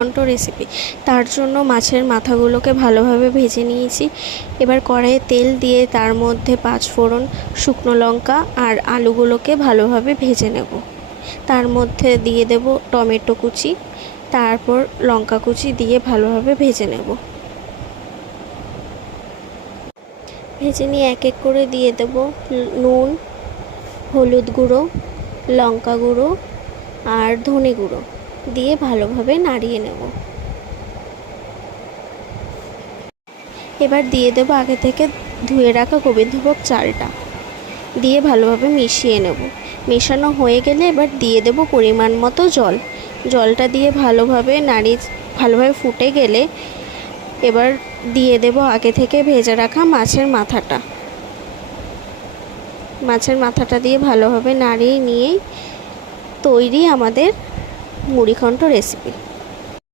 ঘন্ট রেসিপি। তার জন্য মাছের মাথাগুলোকে ভালোভাবে ভেজে নিয়েছি। এবার কড়াইয়ে তেল দিয়ে তার মধ্যে 5 ফোড়ন, শুকনো লঙ্কা আর আলুগুলোকে ভালোভাবে ভেজে নেব। তার মধ্যে দিয়ে দেব টমেটো কুচি, তারপর লঙ্কা কুচি দিয়ে ভালোভাবে ভেজে নেব। ভেজে নিয়ে এক এক করে দিয়ে দেব নুন, হলুদ গুঁড়ো, লঙ্কা গুঁড়ো আর ধনে গুঁড়ো দিয়ে ভালোভাবে নাড়িয়ে নেব। এবার দিয়ে দেব আগে থেকে ধুয়ে রাখা গোবিন্দভোগ চালটা, দিয়ে ভালোভাবে মিশিয়ে নেব। মেশানো হয়ে গেলে এবার দিয়ে দেব পরিমাণ মতো জল। জলটা দিয়ে ভালোভাবে ফুটে গেলে এবার দিয়ে দেব আগে থেকে ভেজে রাখা মাছের মাথাটা দিয়ে ভালোভাবে নাড়িয়ে নিয়েই তৈরি আমাদের মুড়িঘণ্ট রেসিপি।